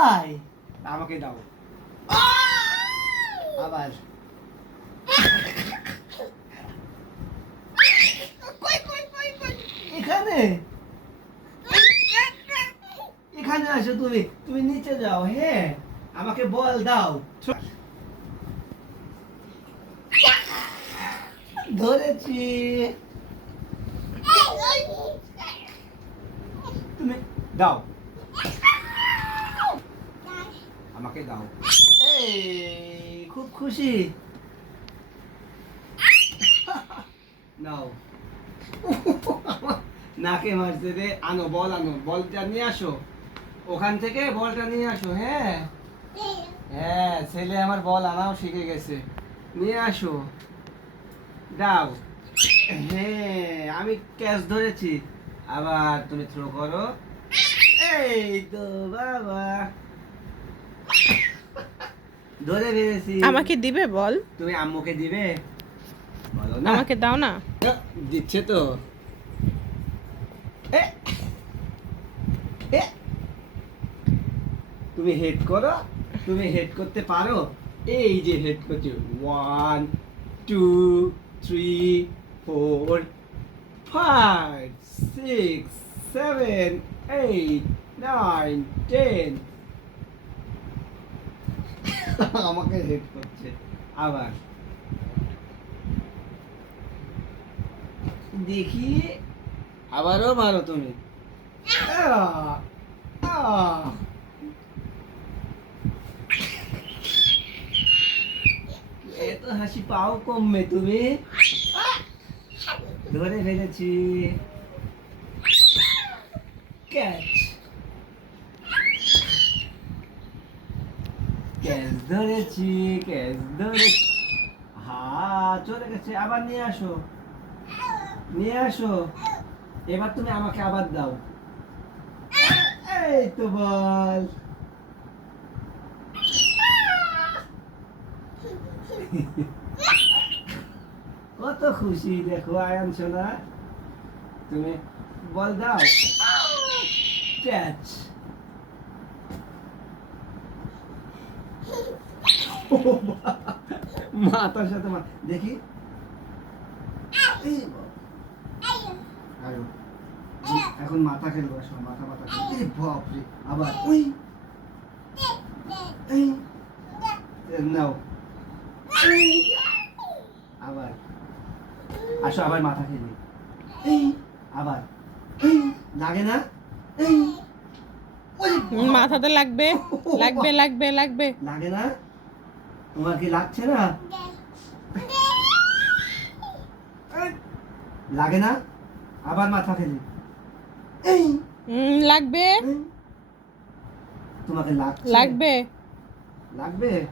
কোথায় আমাকে দাও। আবার। কই, কই, কই, কই। এখানে? এখানে আসো তুমি। তুমি নিচে যাও হ্যাঁ? আমাকে বল দাও। ধরেছি। তুমি দাও। আমাকে দাও। খুব খুশি। নাও। নাকে মারছে রে। আনো, বল আনো, বলটা নিয়ে আসো। ওখান থেকে বলটা নিয়ে আসো হ্যাঁ? হ্যাঁ ছেলে আমার বল আনাও, শিখে গেছে। নিয়ে আসো। দাও। হ্যাঁ আমি ক্যাচ ধরেছি। আবার তুমি থ্রো করো। এই তো, বাবা। ধরে ফেলেছি। আমাকে দিবে বল। তুমি আম্মুকে দিবে? বলো না। আমাকে দাও না। দিচ্ছে তো। তুমি হেড করো তুমি হেড করতে পারো? এই যে হেড করছ। One two three four five six seven eight nine ten আমাকে হেড করছে। আবার। দেখি, আবারও মারো তুমি। এত হাসি পাও কমবে তুমি। ধরে ফেলেছি। ক্যাচ ক্যাচ ধরেছি ক্যাচ ধরে হা চলে গেছে, আবার নিয়ে আসো। নিয়ে আসো। এবার তুমি আমাকে আবার দাও। এই তো বল। কত খুশি, দেখো, আয়ান সোনা। তুমি বল দাও। ক্যাচ। মাতার সাথে মা দেখি। এখন মাথা খেলব আসো মাথা মাথা খেলব। এই বাপ আবার ওই। নাও। আবার। আসো আবার মাথা খেলি। এই আবার। লাগে না? এই। মাথাতে লাগবে। লাগবে লাগবে লাগবে। লাগে না? তোমার কি লাগছে না? লাগে না? আবার মাথা খেলি লাগবে? তোমাকে লাগবে? লাগবে?